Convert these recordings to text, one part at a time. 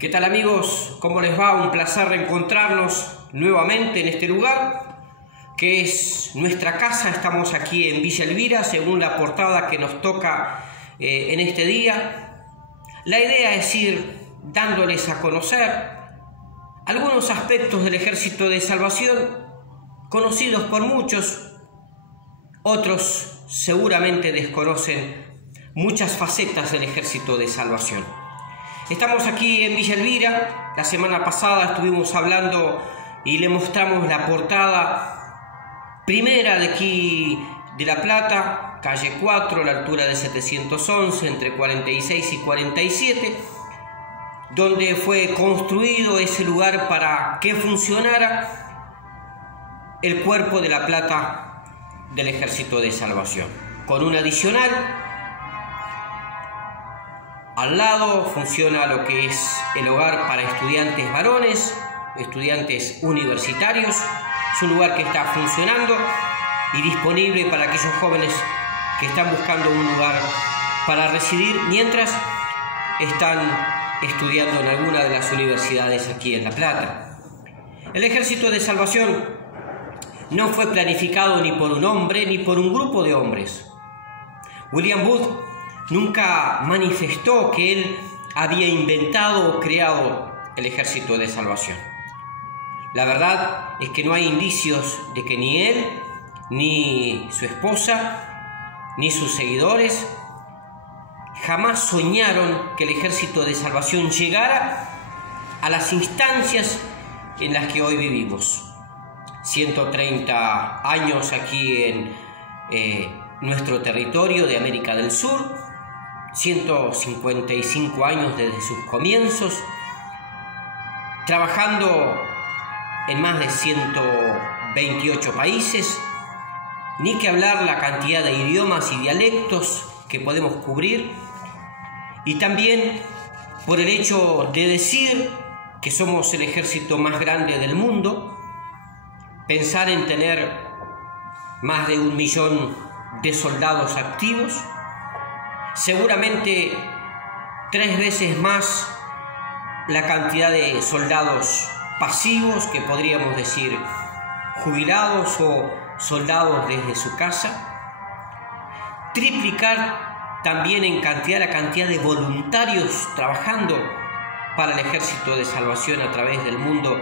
¿Qué tal, amigos? ¿Cómo les va? Un placer reencontrarnos nuevamente en este lugar que es nuestra casa. Estamos aquí en Villa Elvira, según la portada que nos toca en este día. La idea es ir dándoles a conocer algunos aspectos del Ejército de Salvación, conocidos por muchos, otros seguramente desconocen muchas facetas del Ejército de Salvación. Estamos aquí en Villa Elvira. La semana pasada estuvimos hablando y le mostramos la portada primera de aquí de La Plata, calle 4, a la altura de 711, entre 46 y 47, donde fue construido ese lugar para que funcionara el Cuerpo de La Plata del Ejército de Salvación. Con un adicional, al lado funciona lo que es el hogar para estudiantes varones, estudiantes universitarios. Es un lugar que está funcionando y disponible para aquellos jóvenes que están buscando un lugar para residir mientras están estudiando en alguna de las universidades aquí en La Plata. El Ejército de Salvación no fue planificado ni por un hombre ni por un grupo de hombres. William Booth nunca manifestó que él había inventado o creado el Ejército de Salvación. La verdad es que no hay indicios de que ni él, ni su esposa, ni sus seguidores jamás soñaron que el Ejército de Salvación llegara a las instancias en las que hoy vivimos. 130 años aquí en nuestro territorio de América del Sur, 155 años desde sus comienzos, trabajando en más de 128 países, ni que hablar la cantidad de idiomas y dialectos que podemos cubrir, y también por el hecho de decir que somos el ejército más grande del mundo, pensar en tener más de 1 millón de soldados activos, seguramente 3 veces más la cantidad de soldados pasivos, que podríamos decir jubilados o soldados desde su casa, triplicar también en cantidad la cantidad de voluntarios trabajando para el Ejército de Salvación a través del mundo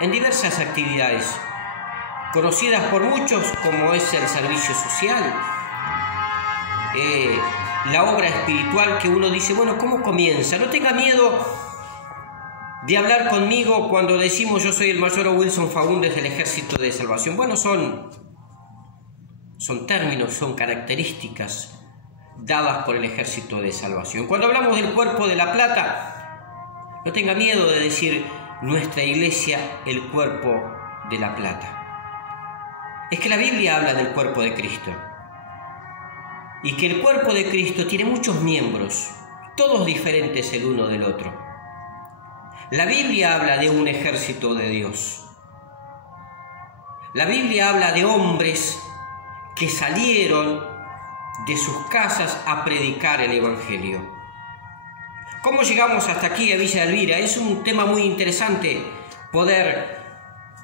en diversas actividades conocidas por muchos, como es el servicio social, la obra espiritual, que uno dice, bueno, ¿cómo comienza? No tenga miedo de hablar conmigo cuando decimos yo soy el mayor Wilson Faúndez del Ejército de Salvación. Bueno, son términos, son características dadas por el Ejército de Salvación. Cuando hablamos del Cuerpo de La Plata, no tenga miedo de decir nuestra iglesia, el Cuerpo de La Plata. Es que la Biblia habla del cuerpo de Cristo y que el cuerpo de Cristo tiene muchos miembros, todos diferentes el uno del otro. La Biblia habla de un ejército de Dios. La Biblia habla de hombres que salieron de sus casas a predicar el Evangelio. ¿Cómo llegamos hasta aquí a Villa Elvira? Es un tema muy interesante poder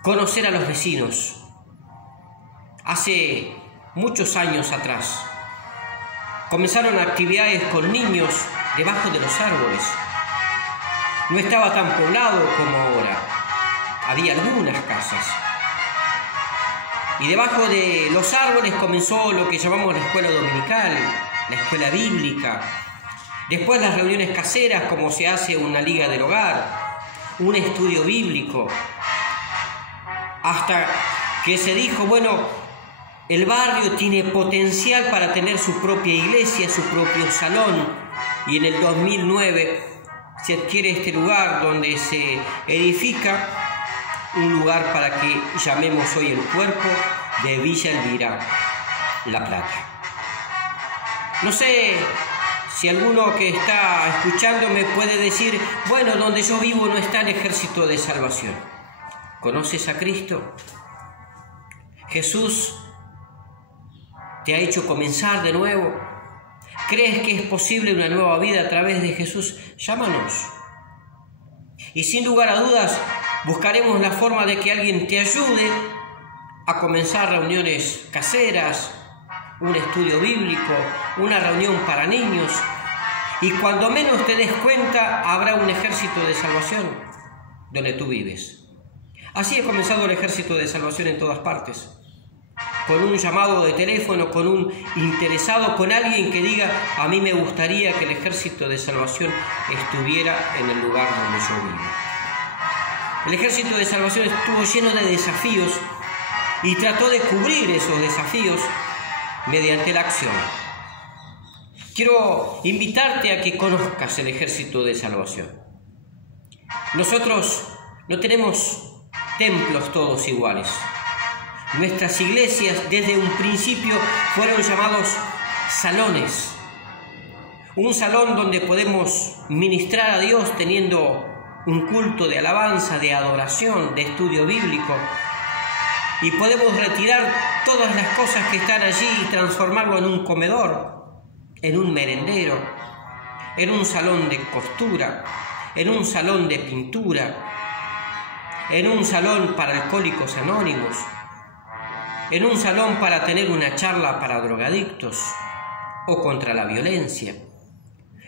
conocer a los vecinos. Hace muchos años atrás comenzaron actividades con niños debajo de los árboles. No estaba tan poblado como ahora. Había algunas casas. Y debajo de los árboles comenzó lo que llamamos la escuela dominical, la escuela bíblica. Después las reuniones caseras, como se hace una liga del hogar, un estudio bíblico. Hasta que se dijo, bueno, el barrio tiene potencial para tener su propia iglesia, su propio salón, y en el 2009 se adquiere este lugar donde se edifica un lugar para que llamemos hoy el Cuerpo de Villa Elvira, La Plata. No sé si alguno que está escuchándome puede decir, bueno, donde yo vivo no está el Ejército de Salvación. ¿Conoces a Cristo? Jesús te ha hecho comenzar de nuevo. ¿Crees que es posible una nueva vida a través de Jesús? Llámanos. Y sin lugar a dudas, buscaremos la forma de que alguien te ayude a comenzar reuniones caseras, un estudio bíblico, una reunión para niños. Y cuando menos te des cuenta, habrá un ejército de salvación donde tú vives. Así ha comenzado el ejército de salvación en todas partes. Con un llamado de teléfono, con un interesado, con alguien que diga: a mí me gustaría que el ejército de salvación estuviera en el lugar donde yo vivo. El ejército de salvación estuvo lleno de desafíos y trató de cubrir esos desafíos mediante la acción. Quiero invitarte a que conozcas el ejército de salvación. Nosotros no tenemos templos todos iguales. Nuestras iglesias desde un principio fueron llamados salones. Un salón donde podemos ministrar a Dios teniendo un culto de alabanza, de adoración, de estudio bíblico. Y podemos retirar todas las cosas que están allí y transformarlo en un comedor, en un merendero, en un salón de costura, en un salón de pintura, en un salón para alcohólicos anónimos, en un salón para tener una charla para drogadictos o contra la violencia.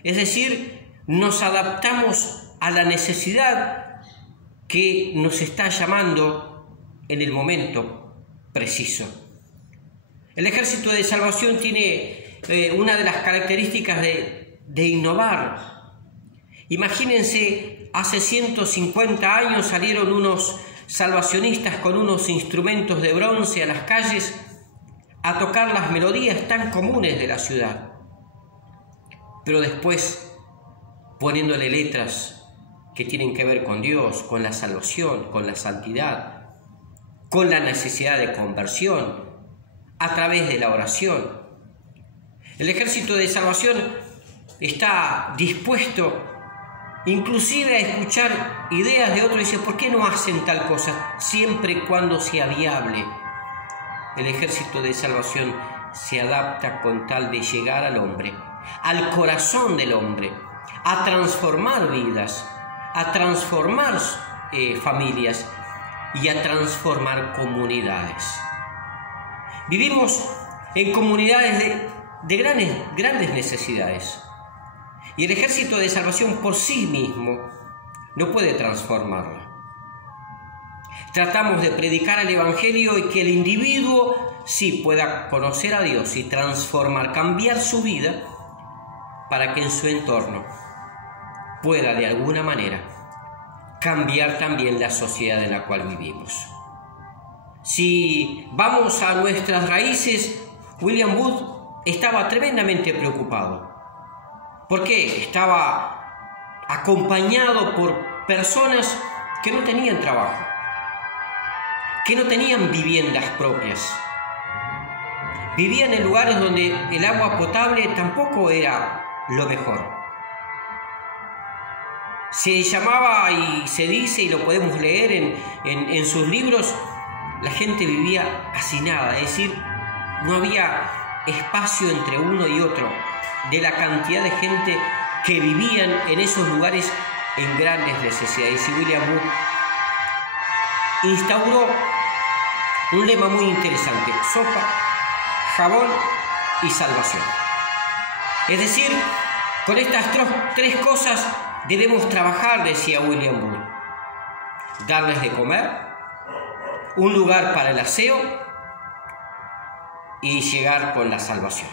Es decir, nos adaptamos a la necesidad que nos está llamando en el momento preciso. El ejército de salvación tiene una de las características de innovar. Imagínense, hace 150 años salieron unos salvacionistas con unos instrumentos de bronce a las calles a tocar las melodías tan comunes de la ciudad, pero después poniéndole letras que tienen que ver con Dios, con la salvación, con la santidad, con la necesidad de conversión a través de la oración. El ejército de salvación está dispuesto inclusive a escuchar ideas de otros y dice: ¿por qué no hacen tal cosa? Siempre y cuando sea viable. El ejército de salvación se adapta con tal de llegar al hombre, al corazón del hombre, a transformar vidas, a transformar familias y a transformar comunidades. Vivimos en comunidades de grandes necesidades. Y el ejército de salvación por sí mismo no puede transformarla. Tratamos de predicar el evangelio y que el individuo sí pueda conocer a Dios y transformar, cambiar su vida para que en su entorno pueda de alguna manera cambiar también la sociedad en la cual vivimos. Si vamos a nuestras raíces, William Booth estaba tremendamente preocupado. ¿Por qué? Estaba acompañado por personas que no tenían trabajo, que no tenían viviendas propias. Vivían en lugares donde el agua potable tampoco era lo mejor. Se llamaba, y se dice, y lo podemos leer en sus libros, la gente vivía hacinada, es decir, no había espacio entre uno y otro, de la cantidad de gente que vivían en esos lugares en grandes necesidades. Y William Booth instauró un lema muy interesante: sopa, jabón y salvación. Es decir, con estas tres cosas debemos trabajar, decía William Booth: darles de comer, un lugar para el aseo y llegar con la salvación.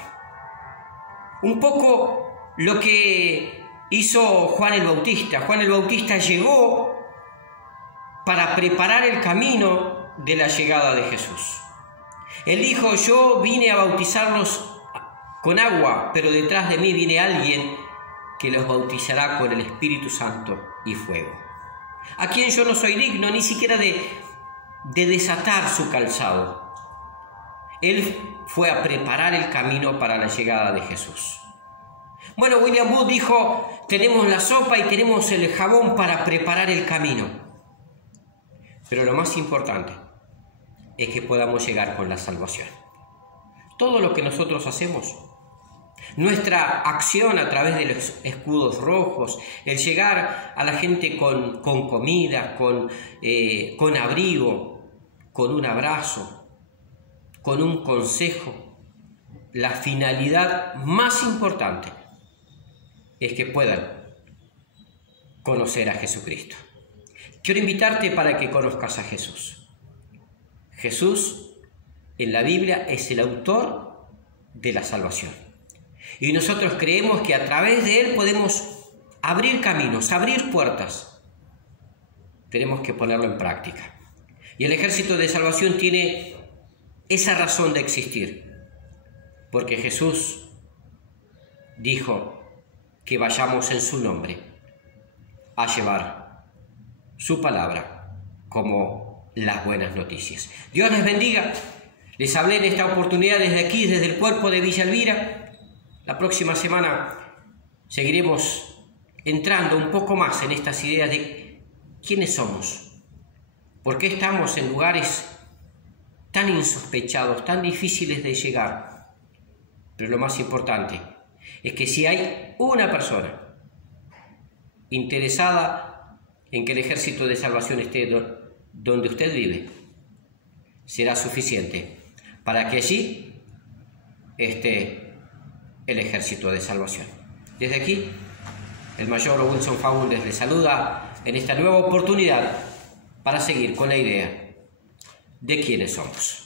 Un poco lo que hizo Juan el Bautista. Juan el Bautista llegó para preparar el camino de la llegada de Jesús. Él dijo: yo vine a bautizarlos con agua, pero detrás de mí viene alguien que los bautizará con el Espíritu Santo y fuego, a quien yo no soy digno ni siquiera de desatar su calzado. Él fue a preparar el camino para la llegada de Jesús. Bueno, William Booth dijo: tenemos la sopa y tenemos el jabón para preparar el camino. Pero lo más importante es que podamos llegar con la salvación. Todo lo que nosotros hacemos Nuestra acción a través de los escudos rojos, el llegar a la gente con comida, con abrigo, con un abrazo, con un consejo. La finalidad más importante es que puedan conocer a Jesucristo. Quiero invitarte para que conozcas a Jesús. Jesús en la Biblia es el autor de la salvación. Y nosotros creemos que a través de Él podemos abrir caminos, abrir puertas. Tenemos que ponerlo en práctica. Y el ejército de salvación tiene esa razón de existir. Porque Jesús dijo que vayamos en su nombre a llevar su palabra como las buenas noticias. Dios les bendiga. Les hablé en esta oportunidad desde aquí, desde el cuerpo de Villa Elvira. La próxima semana seguiremos entrando un poco más en estas ideas de quiénes somos, por qué estamos en lugares tan insospechados, tan difíciles de llegar. Pero lo más importante es que si hay una persona interesada en que el ejército de salvación esté donde usted vive, será suficiente para que allí esté el ejército de salvación. Desde aquí, el mayor Wilson Faúndez le saluda en esta nueva oportunidad para seguir con la idea de quiénes somos.